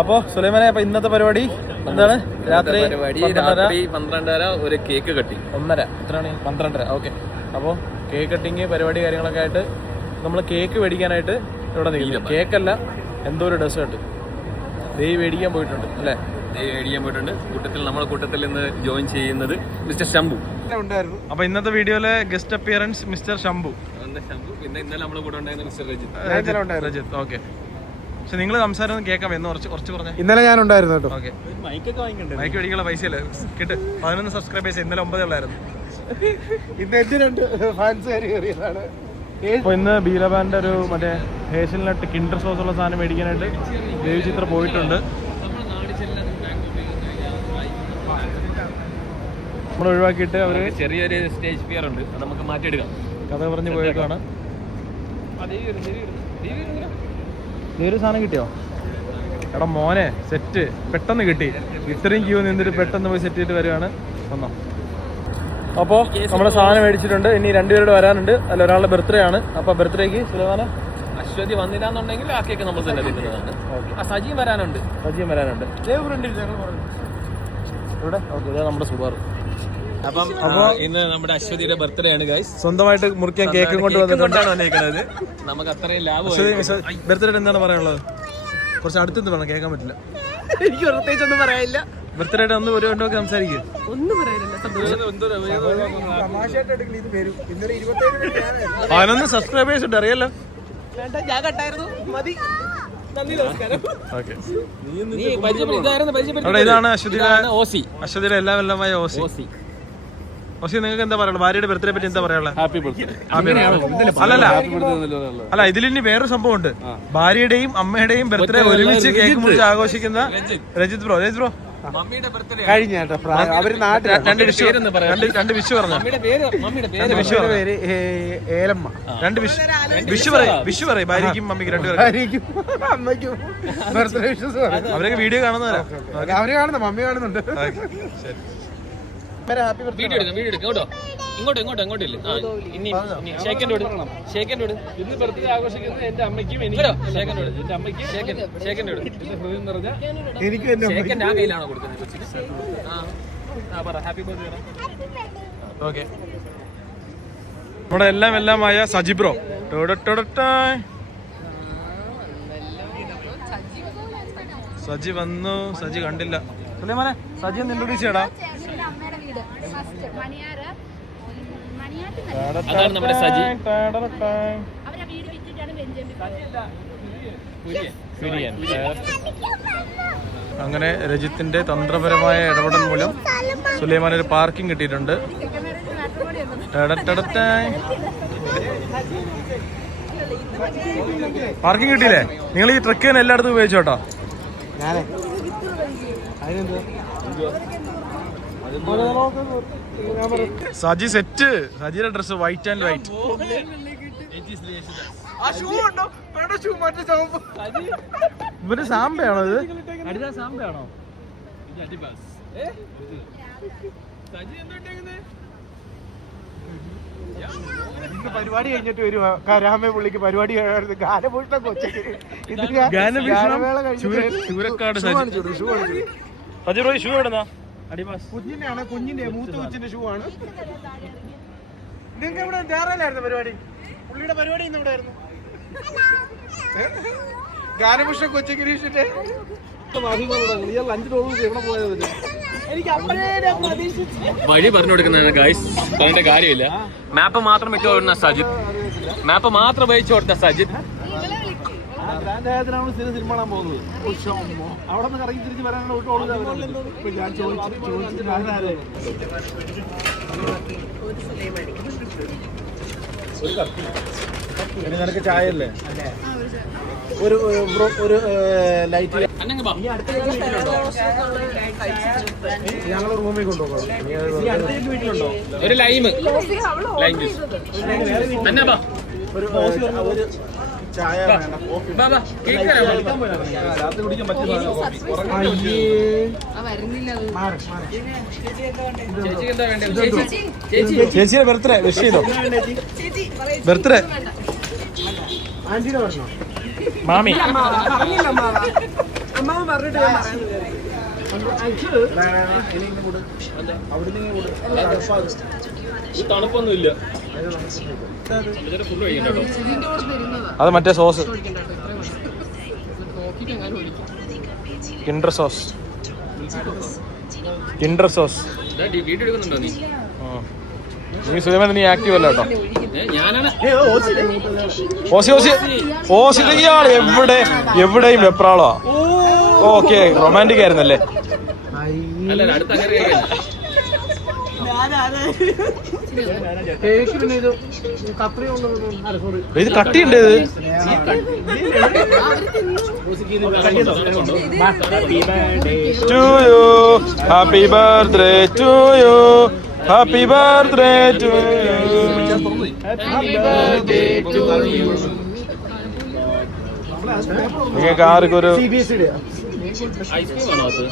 അപ്പൊ സുലൈമാനെ, അപ്പൊ ഇന്നത്തെ പരിപാടി എന്താണ്? രാത്രി 12:30 ഒരു കേക്ക് കട്ടി 1:30. എത്രയാണ്? 12:30. ഓക്കെ. അപ്പോൾ കേക്ക് കട്ടിങ് പരിപാടി കാര്യങ്ങളൊക്കെ ആയിട്ട് നമ്മൾ കേക്ക് മേടിക്കാനായിട്ട് ഇവിടെ നിൽക്കുന്നു. കേക്കല്ല, എന്തോ ഒരു ഡെസേർട്ട് മേടിക്കാൻ പോയിട്ടുണ്ട് അല്ലേ? മേടിക്കാൻ പോയിട്ടുണ്ട്. നമ്മുടെ കൂട്ടത്തിൽ നിന്ന് ജോയിൻ ചെയ്യുന്നത് മിസ്റ്റർ ശംഭു ഉണ്ടായിരുന്നു. അപ്പൊ ഇന്നത്തെ വീഡിയോയിലെ ഗസ്റ്റ് അപ്പിയറൻസ് മിസ്റ്റർ ശംഭു. പിന്നെ ഇന്നലെ നമ്മുടെ കൂടെ ഉണ്ടായിരുന്ന മിസ്റ്റർ രജിത്ത്. ഓക്കെ. പക്ഷെ നിങ്ങൾ സംസാരം കേൾക്കാം എന്ന് കുറച്ച് പറഞ്ഞേ. ഇന്നലെ ഞാൻ ഉണ്ടായിരുന്നു കേട്ടോ. ഓക്കെ. മൈക്ക് മേടിക്കാനുള്ള പൈസയല്ലേ കിട്ടും. 11 സബ്സ്ക്രൈബേഴ്സ്, ഇന്നലെ 9 ഉള്ളായിരുന്നു. അപ്പോൾ ഇന്ന് ബീലബാൻ്റെ ഒരു മറ്റേ ഹേസൽനട്ട് കിൻഡർ സോസ് ഉള്ള സാധനം മേടിക്കാനായിട്ട് ദേവിചിത്ര പോയിട്ടുണ്ട്. നമ്മൾ ഒഴിവാക്കിയിട്ട് അവർ ചെറിയൊരു സ്റ്റേജ് ഫിയർ ഉണ്ട്, അത് നമുക്ക് മാറ്റിയെടുക്കാം. കഥ പറഞ്ഞ് പോയേക്കാണ്. ഒരു സാധനം കിട്ടിയോ? എടാ മോനെ, സെറ്റ് പെട്ടെന്ന് കിട്ടി. ഇത്രയും ക്യൂ നിന്നിട്ട് പെട്ടെന്ന് പോയി സെറ്റ് ചെയ്തിട്ട് വരുവാണ്. വന്നോ. അപ്പോൾ നമ്മുടെ സാധനം മേടിച്ചിട്ടുണ്ട്. ഇനി 2 പേരുടെ വരാനുണ്ട്. അല്ല, ഒരാളുടെ ബർത്ത്ഡേ ആണ്. അപ്പോൾ ബർത്ത്ഡേക്ക് സുലൈമാനെ അശ്വതി വന്നില്ല എന്നുണ്ടെങ്കിൽ ആ കേക്ക് നമ്മൾ തന്നെ തിന്നുന്നതാണ്. സജിയും വരാനുണ്ട്. ഇവിടെ ഓക്കെ. ഇതാ നമ്മുടെ സുബാർ. അപ്പം ഇന്ന് നമ്മുടെ അശ്വതിയുടെ ബർത്ത്ഡേ ആണ് ഗൈസ്. സ്വന്തമായിട്ട് മുറിക്കാൻ കേക്കും കൊണ്ട് വന്നിട്ടുണ്ടാണ്. നമുക്ക് അത്രയും ലാഭം. ബർത്ത്ഡേ എന്താണ് പറയാനുള്ളത്? കുറച്ച് അടുത്തുനിന്ന് വേണം, കേൾക്കാൻ പറ്റില്ല. എനിക്ക് പ്രത്യേകിച്ച് ഒന്നും പറയാനില്ല. ബർത്ത്ഡേ ഒന്ന് ഒരു രണ്ടൊക്കെ സംസാരിക്കും. ഒന്നും പറയാനില്ല. 11 സബ്സ്ക്രൈബേഴ്സ് ഉണ്ട്, അറിയാലോ. ഞാൻ കട്ടായിരുന്നു. മതി. നന്ദി, നമസ്കാരം. ഓക്കെ. ഇതാണ് അശ്വതിയുടെ എല്ലാമായ ഓസി. ഓസി, നിങ്ങൾക്ക് എന്താ പറയാനുള്ളത്? ഭാര്യയുടെ ബർത്ത്ഡേ പറ്റി എന്താ പറയാനുള്ളത്? Happy birthday. അല്ല, ഇതിലിനി വേറൊരു സംഭവം ഉണ്ട്. ഭാര്യയുടെയും അമ്മയുടെയും ബർത്ത്ഡേ ഒരുമിച്ച് കേക്ക് മുറിച്ച് ആഘോഷിക്കുന്ന രജിത് ബ്രോ. മമ്മിയുടെ ബർത്ത്ഡേ കഴിഞ്ഞ അവര് നാട്ടിൽ 2 വിഷു പറഞ്ഞു. വിഷു പേര് ഏലമ്മ. 2 വിഷു പറയും ഭാര്യയ്ക്കും മമ്മിക്ക് 2 പേരും. അമ്മയ്ക്കും ബർത്ത്ഡേ വിഷസ് പറയും. അവരൊക്കെ വീഡിയോ കാണുന്നവരാ. അവര് കാണുന്ന, മമ്മി കാണുന്നുണ്ട്. ശരി. വീഡിയോ എടുക്കാം കേട്ടോ. ഇങ്ങോട്ട് ഇല്ല. ഇനി ഷേക്കൻഡ് ഇന്ന് ബർത്ത്ഡേ ആഘോഷിക്കുന്നത് എന്റെ അമ്മയ്ക്കും എനിക്കും. എന്റെ അമ്മയ്ക്ക് ഷേക്കൻഡ് എനിക്ക് ഷേക്കൻഡ് ആ കയ്യിലാണോ കൊടുക്കുന്നത്? Happy birthday. ഓക്കെ. നമ്മുടെ എല്ലാമായ സജി ബ്രോ. സജി വന്നു. സജി കണ്ടില്ല. സുലൈമാനെ, സജി ഒന്ന് ഇൻട്രൊഡ്യൂസ് ചെയ്യടാ. അതാണ് നമ്മുടെ സജി. അങ്ങനെ രജിത്തിന്റെ തന്ത്രപരമായ ഇടപെടൽ മൂലം സുലൈമാൻ ഒരു പാർക്കിംഗ് കിട്ടിയിട്ടുണ്ട്. പാർക്കിംഗ് കിട്ടിയില്ലേ? നിങ്ങൾ ഈ ട്രക്ക് തന്നെ എല്ലായിടത്തും ഉപയോഗിച്ചോട്ടോ. സജി സെറ്റ്. സജിയുടെ ഡ്രസ് വൈറ്റ് ആൻഡ് വൈറ്റ്. ഇവര് സാമ്പയാണോ ഇത്? സാമ്പയാണോ? പരിപാടി കഴിഞ്ഞിട്ട് വരുവാ. രാമേ പുള്ളിക്ക് പരിപാടി ഗാനഭൂഷണം കൊച്ചക്ക്. ചൂരക്കാട് സജി ബ്രോ, ഷൂ എവിടുന്നാ? കുഞ്ഞിന്റെ ആണ്, കുഞ്ഞിന്റെ മൂത്ത കൊച്ചിന്റെ ഷൂ ആണ്. നിങ്ങൾക്ക് ഇവിടെ ധാരാളമായിരുന്നു പരിപാടി. പുള്ളിയുടെ പരിപാടി ഇന്ന് ഇവിടെ ആയിരുന്നു. ഗാനഭൂഷണം കൊച്ചക്ക് ഇരിച്ചിട്ട് വഴി പറഞ്ഞു കൊടുക്കുന്നതാണ് ഗൈസ്. അതിന്റെ കാര്യമില്ല. മാപ്പ് മാത്രം ഇട്ട് ഓടുന്ന സജിത്. മാപ്പ് മാത്രം ഉപയോഗിച്ച് കൊടുത്ത സജിത്. സിനിമ കാണാൻ പോകുന്നത്. അവിടെ നിന്ന് കറങ്ങി തിരിച്ച് വരാനുള്ള നിനക്ക് ചായ അല്ലേ? ഒരു ലൈറ്റ് ഞങ്ങൾ റൂമിൽ കൊണ്ടുപോകാം. ഒരു ലൈം ജ്യൂസ്. ഒരു ചായ ചേച്ചിയുടെ ബർത്ത്ഡേ വിഷ് ചെയ്തോ? ബർത്ത്ഡേ ആന്റിനെ പറഞ്ഞോ? മാമി തണുപ്പൊന്നും ഇല്ല. ഫുഡ് കഴിക്കണ്ട കേട്ടോ. അത് മറ്റേ sauce Kinder sauce. Kinder sauce. Video എടുക്കുന്നുണ്ടോ നീ? നീ സുലൈമാൻ നീ ആക്റ്റീവ് അല്ല കേട്ടോ. ഞാനാണ് ഓസി ഇയാൾ എവിടെയും വെപ്രാളോ. Okay romantic ആയിരുന്നല്ലേ. അല്ല അടുത്ത അങ്ങനെ കഴിക്കാൻ. ഇത് കട്ടിയുണ്ട്. ഇത് to you happy birthday to you happy birthday to you. നിങ്ങൾക്ക് ആർക്കും ഒരു ഐസ്ക്രീം ആണോ അത്?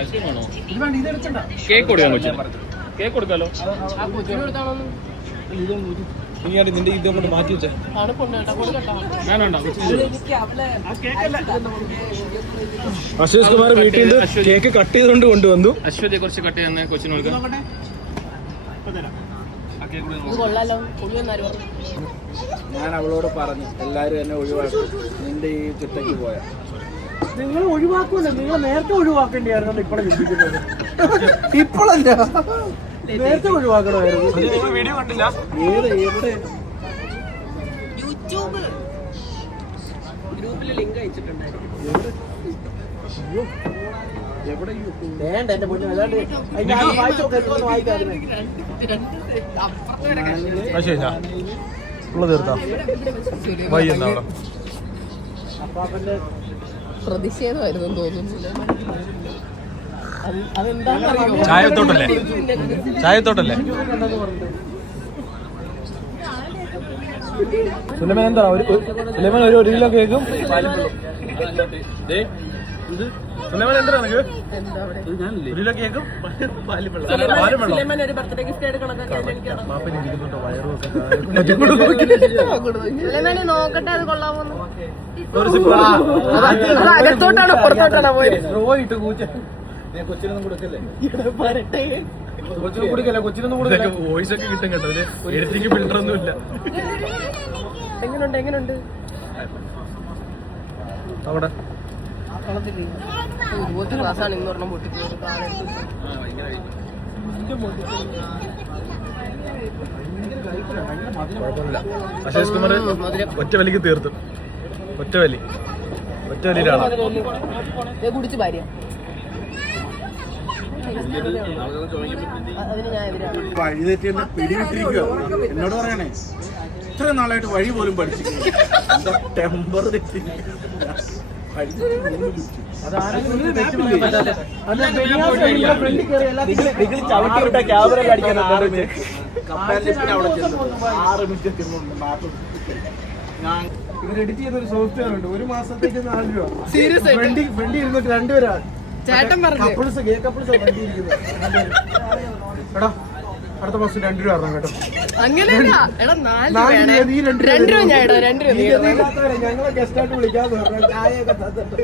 ഐസ്ക്രീം ആണോ? കേക്ക് കൊടുക്കാൻ കൊച്ചു. കേക്ക് കൊടുക്കാലോ. നിന്റെ ഇത് കൊണ്ട് മാറ്റി വെച്ചേ. അശോക് കുമാർ വീട്ടിൽ നിന്ന് കേക്ക് കട്ട് ചെയ്തുകൊണ്ട് കൊണ്ടുവന്നു. അശ്വതിയെ കുറച്ച് കട്ട് ചെയ്യുന്ന കൊച്ചിന് കൊടുക്കാം. ഞാൻ അവളോട് പറഞ്ഞു എല്ലാരും എന്നെ ഒഴിവാക്കും, നിന്റെ ഈ ചിട്ടയ്ക്ക് പോയാ. നിങ്ങൾ ഒഴിവാക്കൂല, നിങ്ങൾ നേരത്തെ ഒഴിവാക്കേണ്ടിയായിരുന്നു. ഇപ്പോഴെ ചിന്തിക്കുന്നത് ഇപ്പോഴല്ല, നേരത്തെ ഒഴിവാക്കണമായിരുന്നു. വീഡിയോ കണ്ടില്ല? ഏത് എവിടെ യൂട്യൂബ് ഗ്രൂപ്പിൽ ലിങ്ക് അയച്ചിട്ടുണ്ടായിരുന്നു. എവിടെ വേണ്ട എന്റെ പൊന്നു അല്ലാണ്ട് തീർത്താ വൈകുന്ന അവിടെ അപ്പാപ്പന്റെ പ്രതിഷേധമായിരുന്നു തോന്നുന്നു. ചായത്തോട്ടല്ലേ സുലൈമാൻ എന്താ സുലൈമാൻ ഒരു കിലോ കേക്കും സുലൈമാൻ എന്താ നിനക്ക് ഒരു കിലോ കേക്കും ഒരു ബർത്ത്ഡേ ഗിഫ്റ്റ് ആയിട്ട് കണക്കാക്കാൻ നോക്കട്ടെ അത് കൊള്ളാമോ. അകത്തോട്ടാണോ പുറത്തോട്ടാണോ പോയത്? കൊച്ചിനൊന്നും കൊടുക്കല്ലേ, കൊച്ചിനും കുടിക്കല്ല, കൊച്ചിനൊന്നും കൊടുക്കല്ല. വോയിസ് ഒക്കെ കിട്ടും കേട്ടോ. എഡിറ്റിംഗ് ഫിൽറ്റർ ഒന്നും ഇല്ല. എങ്ങനുണ്ട് അവിടെ ഇരുപത്തി ക്ലാസ്സാണ് ഇന്ന് പറഞ്ഞ പൊട്ടിപ്പോയത്. കുഴപ്പമില്ല. അശോക് കുമാർ ഒറ്റ വലിക്ക് തീർത്തു. ഒറ്റ വലിയിലാണ് കുടിച്ച് ഭാര്യ. അതിന് ഞാൻ എതിരാണ്. വഴി തെറ്റി എന്നെ പിടിവിട്ടിരിക്കുക. എന്നോട് പറയണേ ഇത്ര നാളായിട്ട് വഴി പോലും പഠിച്ചിട്ടില്ല, ടെമ്പർ തെറ്റി. ഇവർ എഡിറ്റ് ചെയ്ത ഒരു സോഫ്റ്റ്വെയർ ഉണ്ട്, ഒരു മാസത്തേക്ക് 4 രൂപ. ഫ്രണ്ടി ഇരുന്നിട്ട് 2 പേരാ ചേട്ടൻ പറഞ്ഞു കപ്പിൾസ്, ഗേ കപ്പിൾസ് വണ്ടി ഇരിക്കുന്നത്. എടാ അടുത്ത മാസം 2 രൂപ തരണം കേട്ടോ. അങ്ങനെയല്ല എടാ, 4 രൂപ ഞാൻ ഇടാം. 2 രൂപ ഞങ്ങളെ ഗസ്റ്റായിട്ട് വിളിക്കാന്ന് പറഞ്ഞു. ചായയൊക്കെ തന്നിട്ട്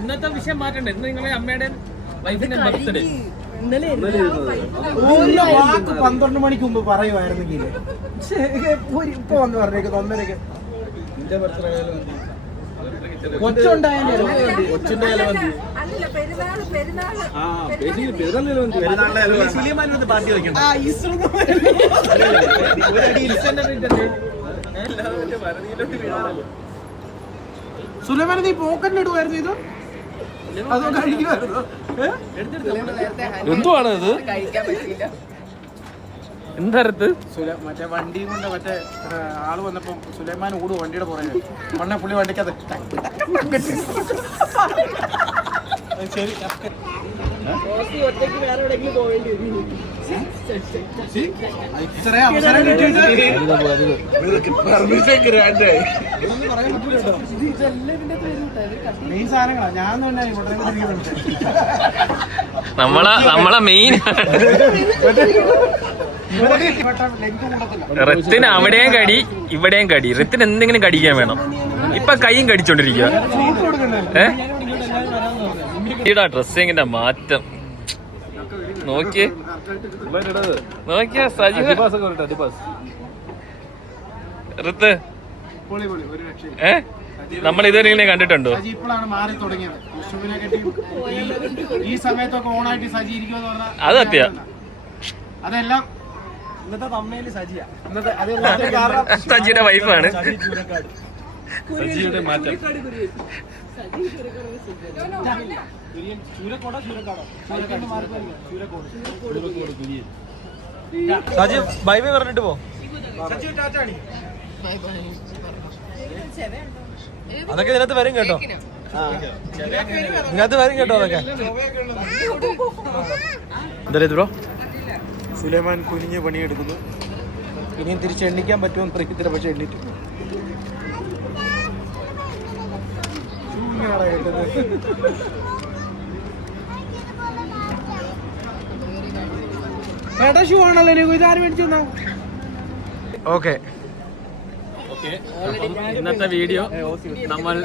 ഇന്നത്തെ വിഷയം മാറ്റണ്ടേ? ഇന്ന് നിങ്ങളെ അമ്മയുടെ വൈഫിന്റെ ബർത്ത്ഡേ. ഇന്നലെ ഒരു വാക്ക് 12 മണിക്ക് മുമ്പ് പറയുമായിരുന്നെങ്കിൽ ഇപ്പൊ വന്ന് പറഞ്ഞേക്ക് 1:30. സുലൈമാൻ നീ പോക്കറ്റിലിടുമായിരുന്നു ഇത്? അതോ കഴിക്കുമായിരുന്നു? എന്തുവാണ് ഇത്? കഴിക്കാൻ പറ്റില്ല. എന്തരത്ത് മറ്റേ വണ്ടിയും കൊണ്ട് മറ്റേ ആള് വന്നപ്പോ സുലൈമാൻ ഓടും വണ്ടിയുടെ പുറകെ. മണ്ണെ പുള്ളി വണ്ടിക്കത് ശരി. ഒറ്റയ്ക്ക് വേറെ എവിടെയെങ്കിലും പോവേണ്ടി വരും. ഇത്രയും അവസരം കിട്ടിയിട്ട് മെയിൻ സാധനങ്ങളാ. ഞാൻ തന്നെ നമ്മളെ മെയിൻ റത്തിന് അവിടെയും കടി ഇവിടെയും കടി. റത്തിന് എന്തെങ്കിലും കടിക്കാൻ വേണം. ഇപ്പൊ കൈയും കടിച്ചോണ്ടിരിക്കുക. ഈടാ ഡ്രസ്സിങ്ങിന്റെ മാറ്റം നോക്കിയേ സജീവ ഋത്ത് നമ്മൾ ഇതുവരെ ഇങ്ങനെ കണ്ടിട്ടുണ്ടോ? ഇപ്പോഴാണ് മാറി തുടങ്ങിയത്. ഈ സമയത്തൊക്കെ ഓണായിട്ട് സജീകരിക്കുമെന്ന് പറഞ്ഞാൽ അത് സത്യ. അതെല്ലാം ഇന്നത്തെ തമ്മയില് സജിയ. സജിയുടെ വൈഫാണ്. സജിയുടെ മാറ്റം. സജി ബൈ ബൈ പറഞ്ഞിട്ട് പോ. അതൊക്കെ ഇതിനകത്ത് വരും കേട്ടോ. ഇതിനകത്ത് വരും കേട്ടോ അതൊക്കെ. എന്താ ബ്രോ? സുലൈമാൻ കുനിഞ്ഞ് പണിയെടുക്കുന്നു. ഇനിയും തിരിച്ച് എണ്ണിക്കാൻ പറ്റുമെന്ന് അറിയത്തില്ല, പക്ഷെ എണ്ണിട്ടു. ഷൂ ആണല്ലോ ഇതാരും മേടിച്ചു തന്നാ. ഓക്കെ ഇന്നത്തെ വീഡിയോ നമ്മൾ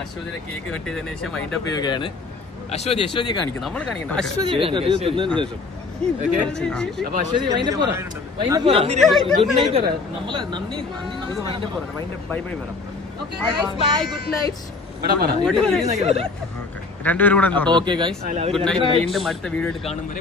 അശ്വതിയുടെ കേക്ക് കട്ട് ചെയ്തതിനു ശേഷം വൈൻഡ് അപ്പ് ചെയ്യുകയാണ്. അശ്വതിയെ കാണിക്കും, നമ്മൾ കാണിക്കണം. അശ്വതി അപ്പൊ Aswathy wind up good night. നമ്മള് നന്ദി ബൈ ബൈ പറ. രണ്ടുപേരും കൂടെ. Okay guys, good night. വീണ്ടും അടുത്ത വീഡിയോ കാണും വരെ.